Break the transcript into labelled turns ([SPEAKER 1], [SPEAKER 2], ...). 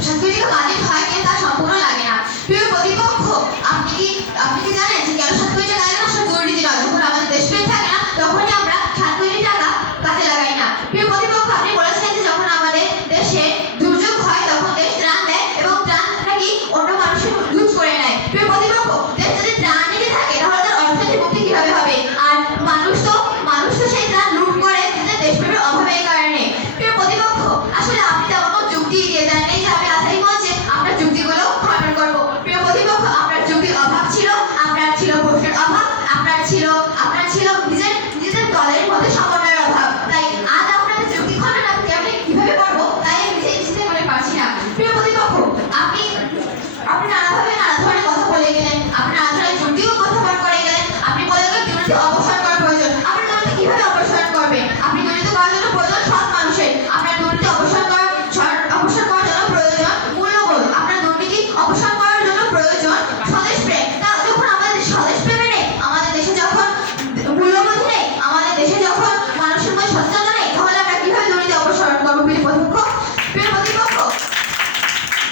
[SPEAKER 1] 沈飞这个马戏团给你打场 আপনার অভাব, আপনার ছিল আপনার ছিল নিজের, নিজেদের দলের মধ্যে সমন্বয়ের অভাব। তাই আজ আপনাদের যুক্তি খণ্ডন আপনি আমি কীভাবে করব তাই আমি নিজে চিন্তা করে পারছি না। প্রিয় প্রতিপক্ষ, আপনি আপনি নানাভাবে নানা ধরনের কথা বলে গেলেন, আপনি নানা ধরনের যুক্তিও উপস্থাপন করে গেলেন, আপনি বলে গেলেন দুর্নীতি